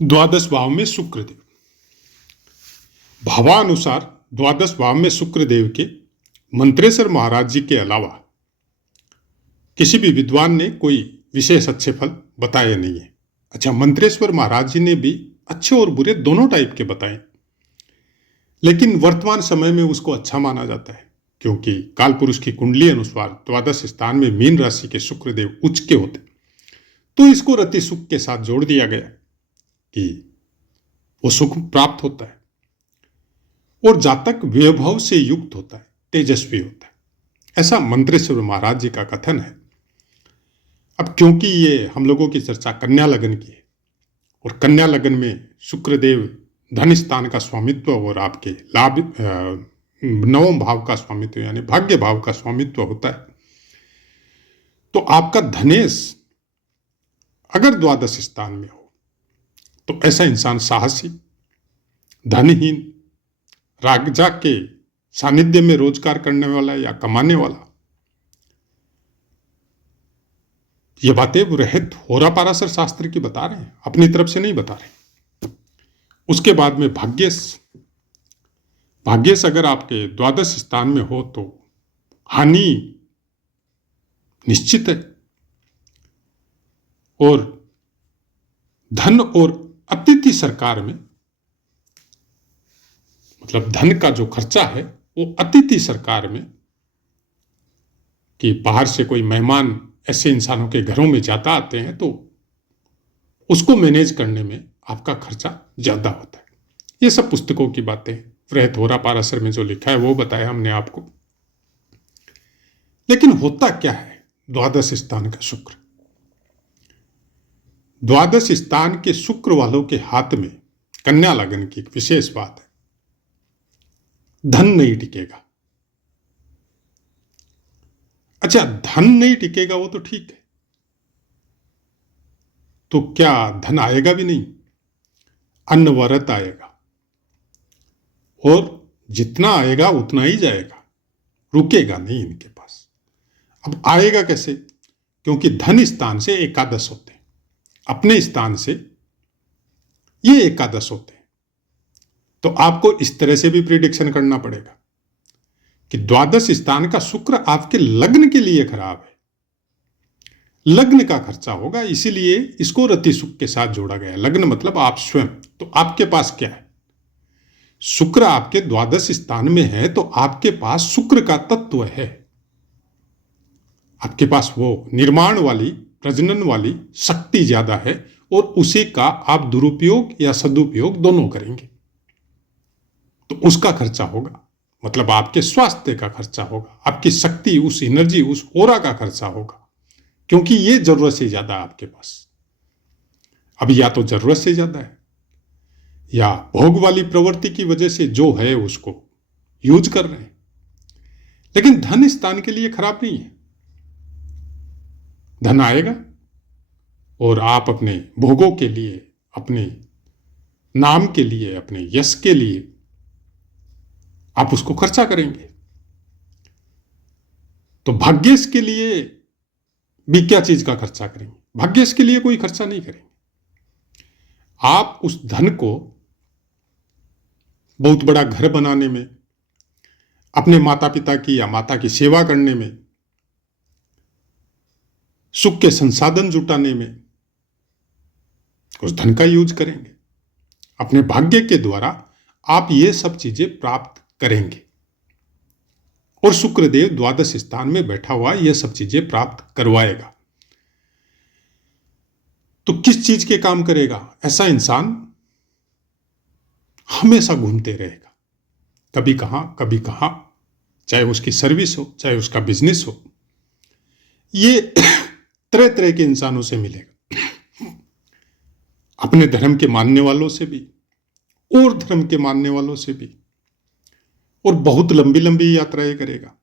द्वादश भाव में शुक्रदेव। भावानुसार द्वादश भाव में शुक्रदेव के मंत्रेश्वर महाराज जी के अलावा किसी भी विद्वान ने कोई विशेष अच्छे फल बताए नहीं है। अच्छा, मंत्रेश्वर महाराज जी ने भी अच्छे और बुरे दोनों टाइप के बताए, लेकिन वर्तमान समय में उसको अच्छा माना जाता है क्योंकि काल पुरुष की कुंडली अनुसार द्वादश स्थान में मीन राशि के शुक्रदेव उच्च के होते, तो इसको रति सुख के साथ जोड़ दिया गया कि वो सुख प्राप्त होता है और जातक वैभव से युक्त होता है, तेजस्वी होता है, ऐसा मंत्रेश्वर महाराज जी का कथन है। अब क्योंकि ये हम लोगों की चर्चा कन्या लगन की है और कन्या लगन में शुक्रदेव धन स्थान का स्वामित्व और आपके लाभ नवम भाव का स्वामित्व यानी भाग्य भाव का स्वामित्व होता है, तो आपका धनेश अगर द्वादश स्थान में हो तो ऐसा इंसान साहसी, धनहीन, राजा के सानिध्य में रोजगार करने वाला या कमाने वाला, ये बातें रहत होरा पाराशर शास्त्र की बता रहे हैं, अपनी तरफ से नहीं बता रहे। उसके बाद में भाग्येश अगर आपके द्वादश स्थान में हो तो हानि निश्चित है और धन और अतिथि सरकार में, मतलब धन का जो खर्चा है वो अतिथि सरकार में, कि बाहर से कोई मेहमान ऐसे इंसानों के घरों में ज्यादा आते हैं तो उसको मैनेज करने में आपका खर्चा ज्यादा होता है। ये सब पुस्तकों की बातें हैं, वृहत होरा पाराशर में जो लिखा है वो बताया हमने आपको। लेकिन होता क्या है द्वादश स्थान का शुक्र? द्वादश स्थान के शुक्र वालों के हाथ में कन्या लगन की एक विशेष बात है, धन नहीं टिकेगा। अच्छा, धन नहीं टिकेगा वो तो ठीक है, तो क्या धन आएगा भी नहीं? अनवरत आएगा और जितना आएगा उतना ही जाएगा, रुकेगा नहीं इनके पास। अब आएगा कैसे? क्योंकि धन स्थान से एकादश होते हैं, अपने स्थान से ये एकादश होते हैं, तो आपको इस तरह से भी प्रिडिक्शन करना पड़ेगा कि द्वादश स्थान का शुक्र आपके लग्न के लिए खराब है, लग्न का खर्चा होगा, इसीलिए इसको रति सुख के साथ जोड़ा गया। लग्न मतलब आप स्वयं, तो आपके पास क्या है? शुक्र आपके द्वादश स्थान में है तो आपके पास शुक्र का तत्व है, आपके पास वो निर्माण वाली, प्रजनन वाली शक्ति ज्यादा है और उसी का आप दुरुपयोग या सदुपयोग दोनों करेंगे, तो उसका खर्चा होगा, मतलब आपके स्वास्थ्य का खर्चा होगा, आपकी शक्ति, उस एनर्जी, उस ओरा का खर्चा होगा, क्योंकि ये जरूरत से ज्यादा आपके पास। अब या तो जरूरत से ज्यादा है या भोग वाली प्रवृत्ति की वजह से जो है उसको यूज कर रहे हैं। लेकिन धन स्थान के लिए खराब नहीं है, धन आएगा और आप अपने भोगों के लिए, अपने नाम के लिए, अपने यश के लिए आप उसको खर्चा करेंगे। तो भाग्येश के लिए भी क्या चीज का खर्चा करेंगे? भाग्येश के लिए कोई खर्चा नहीं करेंगे। आप उस धन को बहुत बड़ा घर बनाने में, अपने माता पिता की या माता की सेवा करने में, सुख के संसाधन जुटाने में उस धन का यूज करेंगे। अपने भाग्य के द्वारा आप ये सब चीजें प्राप्त करेंगे और शुक्रदेव द्वादश स्थान में बैठा हुआ यह सब चीजें प्राप्त करवाएगा। तो किस चीज के काम करेगा? ऐसा इंसान हमेशा घूमते रहेगा, कभी कहां, चाहे उसकी सर्विस हो, चाहे उसका बिजनेस हो। ये तरह तरह के इंसानों से मिलेगा, अपने धर्म के मानने वालों से भी और धर्म के मानने वालों से भी, और बहुत लंबी लंबी यात्राएं करेगा।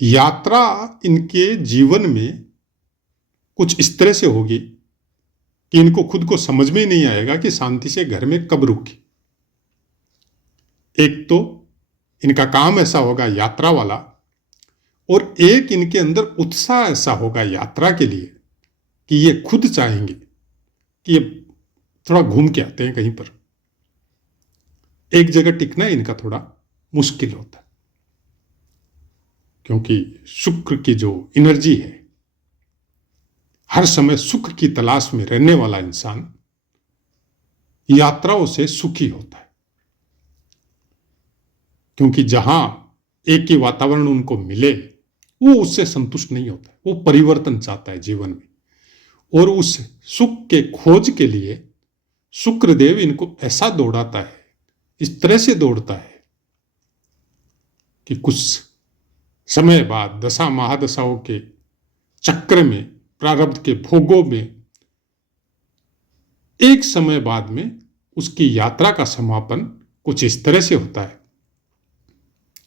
यात्रा इनके जीवन में कुछ इस तरह से होगी कि इनको खुद को समझ में नहीं आएगा कि शांति से घर में कब रुके। एक तो इनका काम ऐसा होगा यात्रा वाला, और एक इनके अंदर उत्साह ऐसा होगा यात्रा के लिए कि ये खुद चाहेंगे कि ये थोड़ा घूम के आते हैं कहीं पर। एक जगह टिकना इनका थोड़ा मुश्किल होता है, क्योंकि शुक्र की जो एनर्जी है, हर समय सुख की तलाश में रहने वाला इंसान यात्राओं से सुखी होता है, क्योंकि जहां एक ही वातावरण उनको मिले वो उससे संतुष्ट नहीं होता, वो परिवर्तन चाहता है जीवन में। और उस सुख के खोज के लिए शुक्रदेव इनको ऐसा दौड़ाता है, इस तरह से दौड़ता है कि कुछ समय बाद दशा महादशाओं के चक्र में, प्रारब्ध के भोगों में, एक समय बाद में उसकी यात्रा का समापन कुछ इस तरह से होता है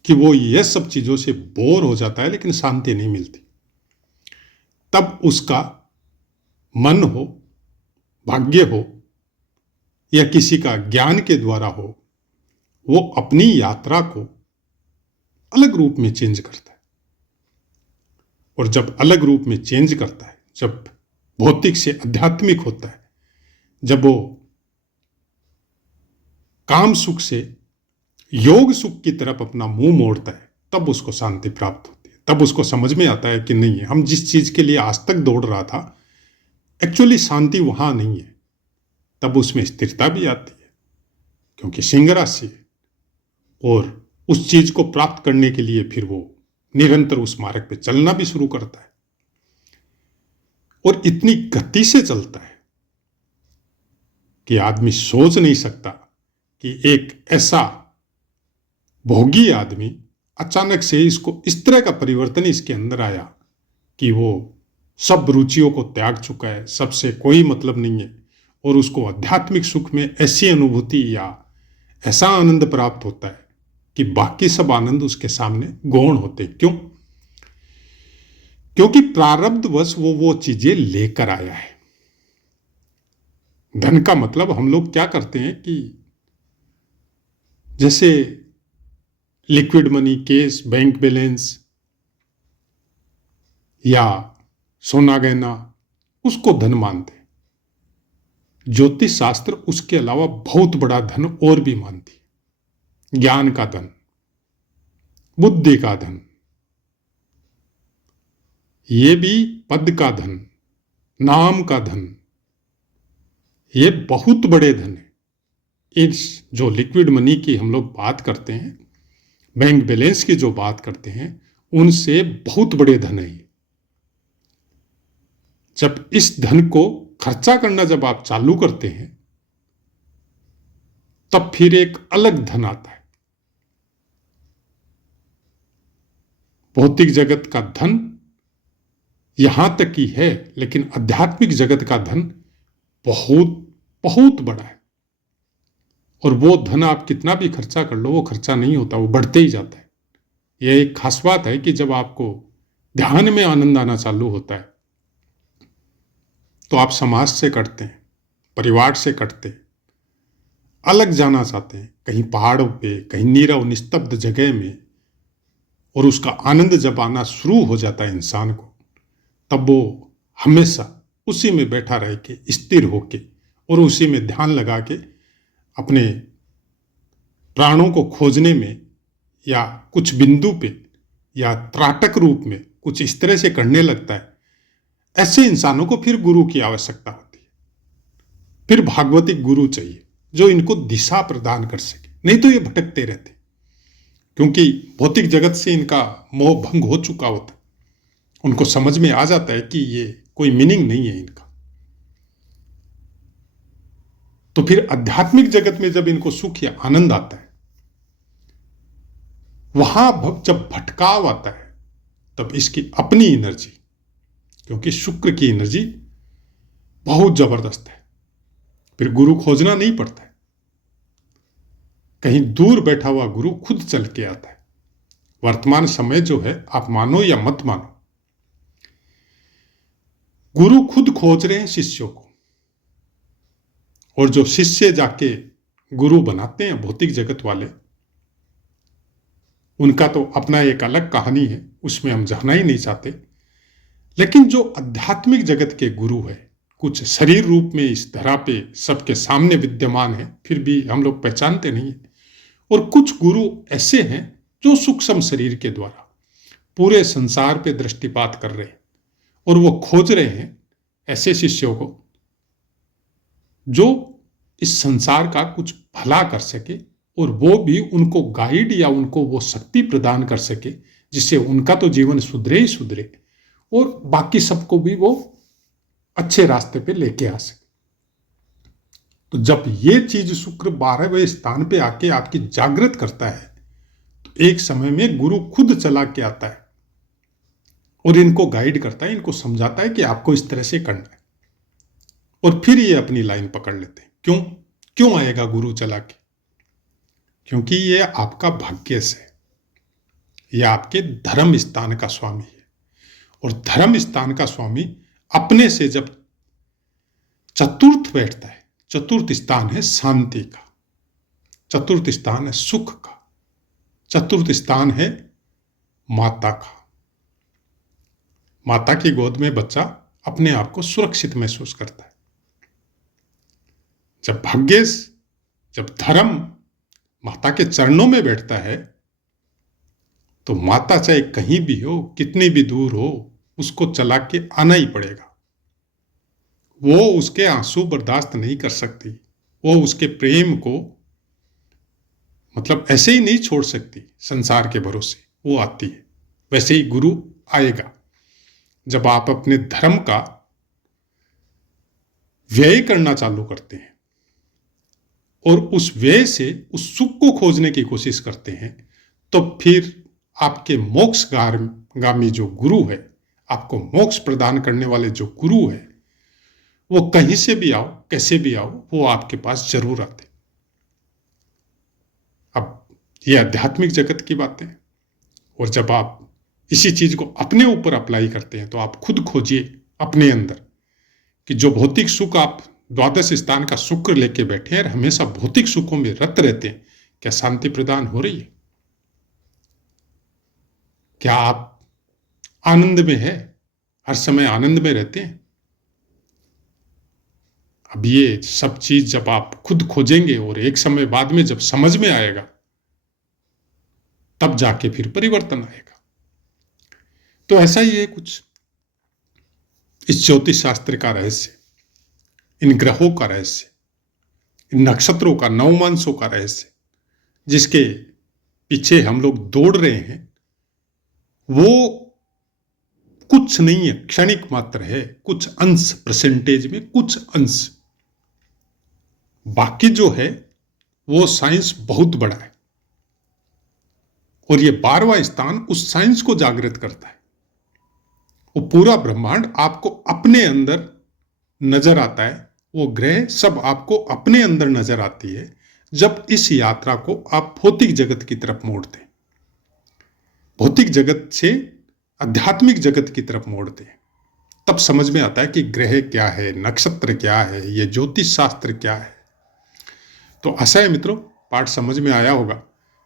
कि वो ये सब चीजों से बोर हो जाता है, लेकिन शांति नहीं मिलती। तब उसका मन हो, भाग्य हो, या किसी का ज्ञान के द्वारा हो, वो अपनी यात्रा को अलग रूप में चेंज करता है। और जब अलग रूप में चेंज करता है, जब भौतिक से आध्यात्मिक होता है, जब वो काम सुख से योग सुख की तरफ अपना मुंह मोड़ता है, तब उसको शांति प्राप्त होती है। तब उसको समझ में आता है कि नहीं है, हम जिस चीज के लिए आज तक दौड़ रहा था, एक्चुअली शांति वहां नहीं है। तब उसमें स्थिरता भी आती है, क्योंकि सिंह राशि है, और उस चीज को प्राप्त करने के लिए फिर वो निरंतर उस मार्ग पे चलना भी शुरू करता है, और इतनी गति से चलता है कि आदमी सोच नहीं सकता कि एक ऐसा भोगी आदमी अचानक से इसको इस तरह का परिवर्तन इसके अंदर आया कि वो सब रुचियों को त्याग चुका है, सबसे कोई मतलब नहीं है, और उसको आध्यात्मिक सुख में ऐसी अनुभूति या ऐसा आनंद प्राप्त होता है कि बाकी सब आनंद उसके सामने गौण होते। क्यों? क्योंकि प्रारब्धवश वो चीजें लेकर आया है। धन का मतलब हम लोग क्या करते हैं कि जैसे liquid money, case, bank balance या सोना गहना, उसको धन मानते हैं। ज्योतिष शास्त्र उसके अलावा बहुत बड़ा धन और भी मानती है। ज्ञान का धन, बुद्धि का धन, ये भी पद का धन, नाम का धन, ये बहुत बड़े धन है। इस जो लिक्विड मनी की हम लोग बात करते हैं, बैंक बैलेंस की जो बात करते हैं, उनसे बहुत बड़े धन है। जब इस धन को खर्चा करना जब आप चालू करते हैं, तब फिर एक अलग धन आता है। भौतिक जगत का धन यहां तक ही है, लेकिन आध्यात्मिक जगत का धन बहुत बहुत बड़ा है। और वो धन आप कितना भी खर्चा कर लो, वो खर्चा नहीं होता, वो बढ़ते ही जाता है। यह एक खास बात है कि जब आपको ध्यान में आनंद आना चालू होता है, तो आप समाज से कटते हैं, परिवार से कटते हैं, अलग जाना चाहते हैं, कहीं पहाड़ों पे, कहीं नीरव निस्तब्ध जगह में। और उसका आनंद जब आना शुरू हो जाता है इंसान को, तब वो हमेशा उसी में बैठा रह के, स्थिर होके, और उसी में ध्यान लगा के अपने प्राणों को खोजने में, या कुछ बिंदु पे, या त्राटक रूप में कुछ इस तरह से करने लगता है। ऐसे इंसानों को फिर गुरु की आवश्यकता होती है। फिर भागवतिक गुरु चाहिए जो इनको दिशा प्रदान कर सके, नहीं तो ये भटकते रहते, क्योंकि भौतिक जगत से इनका मोह भंग हो चुका होता है। उनको समझ में आ जाता है कि ये कोई मीनिंग नहीं है इनका। तो फिर आध्यात्मिक जगत में जब इनको सुख या आनंद आता है, वहां जब भटकाव आता है, तब इसकी अपनी एनर्जी, क्योंकि शुक्र की एनर्जी बहुत जबरदस्त है, फिर गुरु खोजना नहीं पड़ता है। कहीं दूर बैठा हुआ गुरु खुद चल के आता है। वर्तमान समय जो है, आप मानो या मत मानो, गुरु खुद खोज रहे हैं शिष्यों को। और जो शिष्य जाके गुरु बनाते हैं भौतिक जगत वाले, उनका तो अपना एक अलग कहानी है, उसमें हम जाना ही नहीं चाहते। लेकिन जो आध्यात्मिक जगत के गुरु है, कुछ शरीर रूप में इस धरा पे सबके सामने विद्यमान है, फिर भी हम लोग पहचानते नहीं है। और कुछ गुरु ऐसे हैं जो सूक्ष्म शरीर के द्वारा पूरे संसार पे दृष्टिपात कर रहे हैं और वो खोज रहे हैं ऐसे शिष्यों को जो इस संसार का कुछ भला कर सके, और वो भी उनको गाइड या उनको वो शक्ति प्रदान कर सके जिससे उनका तो जीवन सुधरे ही सुधरे और बाकी सबको भी वो अच्छे रास्ते पे लेके आ सके। तो जब ये चीज शुक्र 12वें स्थान पे आके आपकी जागृत करता है तो एक समय में गुरु खुद चला के आता है और इनको गाइड करता है, इनको समझाता है कि आपको इस तरह से करना है, और फिर ये अपनी लाइन पकड़ लेते हैं। क्यों आएगा गुरु चला के? क्योंकि ये आपका भाग्यश है, यह आपके धर्म स्थान का स्वामी है, और धर्म स्थान का स्वामी अपने से जब चतुर्थ बैठता है, चतुर्थ स्थान है शांति का, चतुर्थ स्थान है सुख का, चतुर्थ स्थान है माता का। माता की गोद में बच्चा अपने आप को सुरक्षित महसूस करता है। जब भाग्यश, जब धर्म माता के चरणों में बैठता है तो माता चाहे कहीं भी हो, कितनी भी दूर हो, उसको चला के आना ही पड़ेगा। वो उसके आंसू बर्दाश्त नहीं कर सकती, वो उसके प्रेम को मतलब ऐसे ही नहीं छोड़ सकती संसार के भरोसे, वो आती है। वैसे ही गुरु आएगा जब आप अपने धर्म का व्यय करना चालू करते हैं और उस व्यय से उस सुख को खोजने की कोशिश करते हैं, तो फिर आपके मोक्षगामी जो गुरु है, आपको मोक्ष प्रदान करने वाले जो गुरु है, वो कहीं से भी आओ, कैसे भी आओ, वो आपके पास जरूर आते। अब ये आध्यात्मिक जगत की बातें, और जब आप इसी चीज को अपने ऊपर अप्लाई करते हैं तो आप खुद खोजिए अपने अंदर कि जो भौतिक सुख आप द्वादश स्थान का शुक्र लेके बैठे हैं, हमेशा भौतिक सुखों में रत रहते हैं, क्या शांति प्रदान हो रही है? क्या आप आनंद में है, हर समय आनंद में रहते हैं? अब ये सब चीज जब आप खुद खोजेंगे और एक समय बाद में जब समझ में आएगा, तब जाके फिर परिवर्तन आएगा। तो ऐसा ही है कुछ इस ज्योतिष शास्त्र का रहस्य, इन ग्रहों का रहस्य, इन नक्षत्रों का, नवमांसों का रहस्य, जिसके पीछे हम लोग दौड़ रहे हैं, वो कुछ नहीं है, क्षणिक मात्र है, कुछ अंश, परसेंटेज में कुछ अंश। बाकी जो है वो साइंस बहुत बड़ा है, और ये 12वां स्थान उस साइंस को जागृत करता है। वो पूरा ब्रह्मांड आपको अपने अंदर नजर आता है, वो ग्रह सब आपको अपने अंदर नजर आती है जब इस यात्रा को आप भौतिक जगत की तरफ मोड़ते हैं, भौतिक जगत से आध्यात्मिक जगत की तरफ मोड़ते हैं। तब समझ में आता है कि ग्रह क्या है, नक्षत्र क्या है, ये ज्योतिष शास्त्र क्या है। तो आशा है मित्रों पाठ समझ में आया होगा।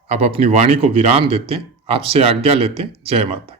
अब अपनी वाणी को विराम देते हैं, आपसे आज्ञा लेते हैं। जय माता।